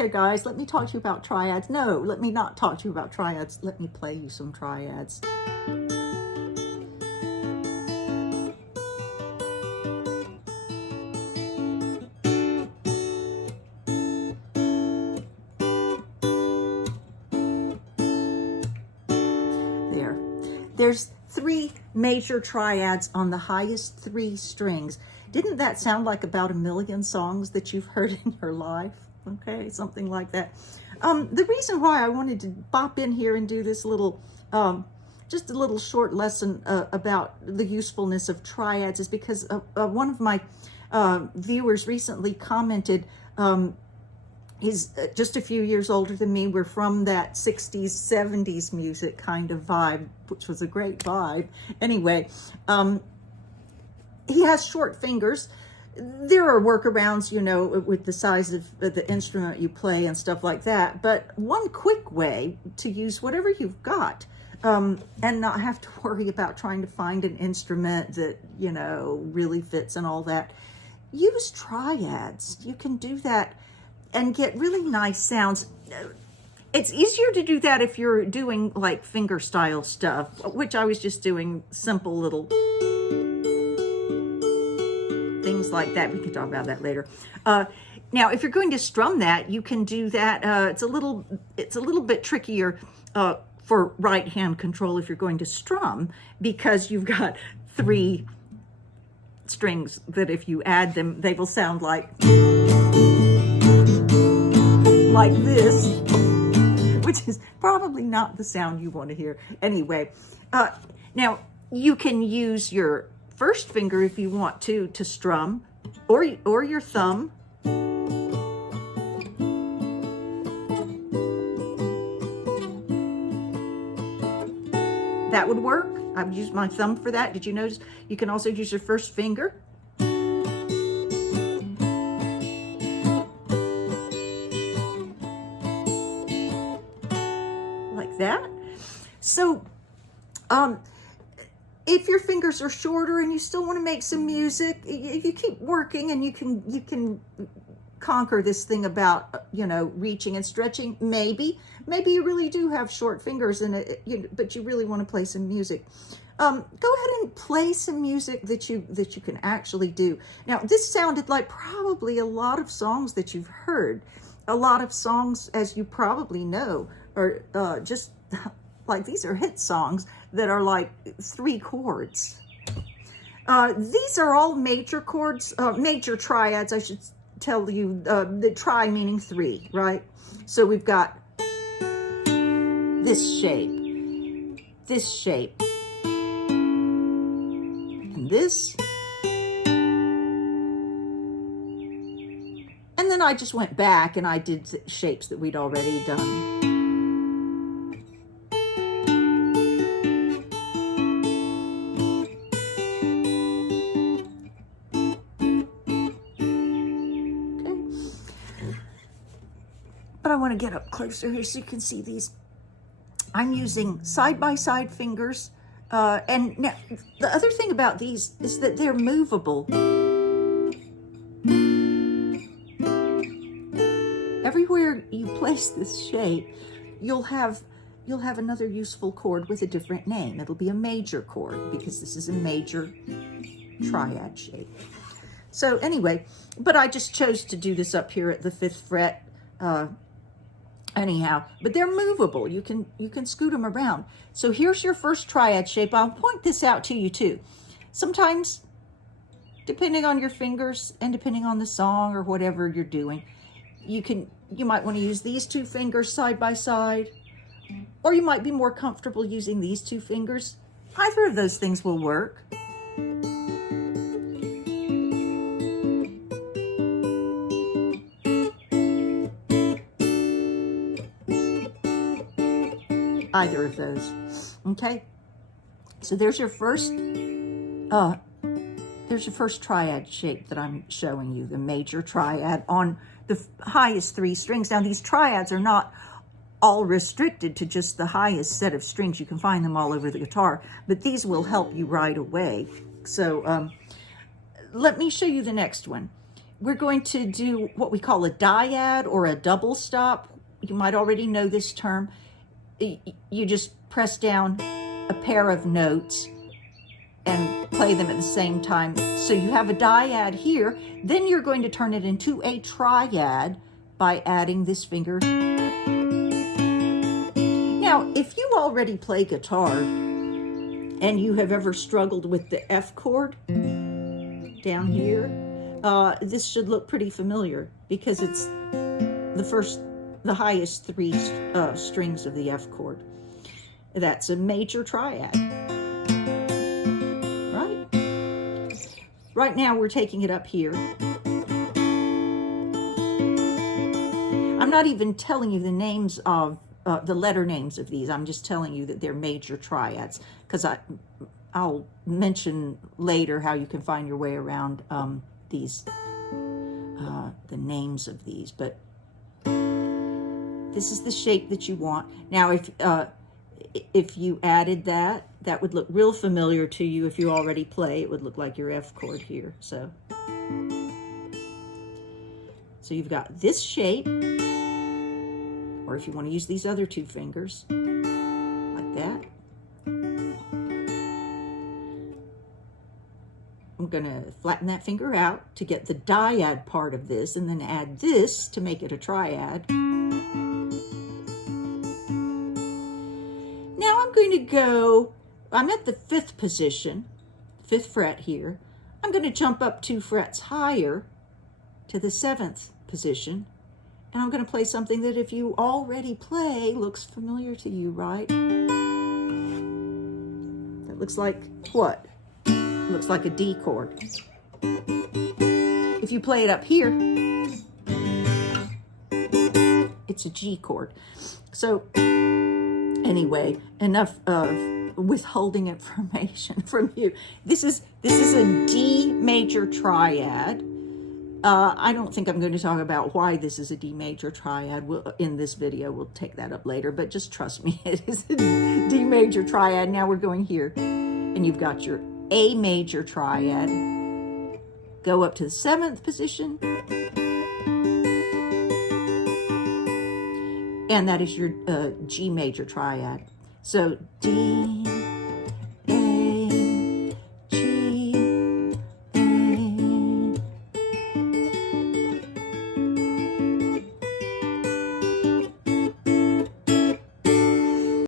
there, guys. Let me talk to you about triads. No, let me not talk to you about triads. Let me play you some triads. There. There's 3 major triads on the highest 3 strings. Didn't that sound like about 1,000,000 songs that you've heard in your life? Okay, something like that. The reason why I wanted to pop in here and do this little, just a little short lesson about the usefulness of triads is because one of my viewers recently commented, he's just a few years older than me. We're from that 60s, 70s music kind of vibe, which was a great vibe. Anyway, he has short fingers. There are workarounds, you know, with the size of the instrument you play and stuff like that. But one quick way to use whatever you've got and not have to worry about trying to find an instrument that, you know, really fits and all that, use triads. You can do that and get really nice sounds. It's easier to do that if you're doing like finger style stuff, which I was just doing simple little things like that. We can talk about that later. Now, if you're going to strum that, you can do that. It's a little bit trickier for right hand control if you're going to strum, because you've got 3 strings that if you add them, they will sound like this, which is probably not the sound you want to hear. Anyway, now you can use your first finger if you want to strum, or your thumb. That would work. I would use my thumb for that. Did you notice? You can also use your first finger. Like that. So, if your fingers are shorter and you still want to make some music, if you keep working and you can conquer this thing about, you know, reaching and stretching. Maybe you really do have short fingers and but you really want to play some music. Go ahead and play some music that you can actually do. Now, this sounded like probably a lot of songs that you've heard. A lot of songs, as you probably know, are just like, these are hit songs that are like 3 chords. These are all major chords, major triads, I should tell you, the tri meaning 3, right? So we've got this shape, and this. And then I just went back and I did shapes that we'd already done. But I want to get up closer here so you can see these. I'm using side-by-side fingers. And now, the other thing about these is that they're movable. Everywhere you place this shape, you'll have another useful chord with a different name. It'll be a major chord because this is a major triad shape. So anyway, but I just chose to do this up here at the 5th fret. Anyhow, but they're movable. You can scoot them around. So here's your first triad shape. I'll point this out to you too. Sometimes, depending on your fingers and depending on the song or whatever you're doing, you might want to use these 2 fingers side by side, or you might be more comfortable using these 2 fingers. Either of those things will work. Either of those. Okay, so there's your first triad shape that I'm showing you, the major triad on the highest 3 strings. Now, these triads are not all restricted to just the highest set of strings. You can find them all over the guitar, but these will help you right away. So let me show you the next one. we're going to do what we call a dyad or a double stop. You might already know this term. You just press down a pair of notes and play them at the same time. So you have a dyad here, then you're going to turn it into a triad by adding this finger. Now, if you already play guitar and you have ever struggled with the F chord down here, this should look pretty familiar because it's the highest three strings of the F chord. That's a major triad. Right now we're taking it up here. I'm not even telling you the names of the letter names of these. I'm just telling you that they're major triads, because I'll mention later how you can find your way around these the names of these. But this is the shape that you want. Now, if you added that would look real familiar to you. If you already play, it would look like your F chord here. So you've got this shape, or if you want to use these other two fingers, like that. I'm going to flatten that finger out to get the dyad part of this, and then add this to make it a triad. Now I'm going to go, I'm at the 5th position, 5th fret here. I'm going to jump up 2 frets higher to the 7th position, and I'm going to play something that, if you already play, looks familiar to you, right? That looks like what? It looks like a D chord. If you play it up here, it's a G chord. So anyway, enough of withholding information from you. This is a D major triad. I don't think I'm going to talk about why this is a D major triad in this video. We'll take that up later, but just trust me, it is a D major triad. Now we're going here, and you've got your A major triad. Go up to the 7th position, and that is your G major triad. So D,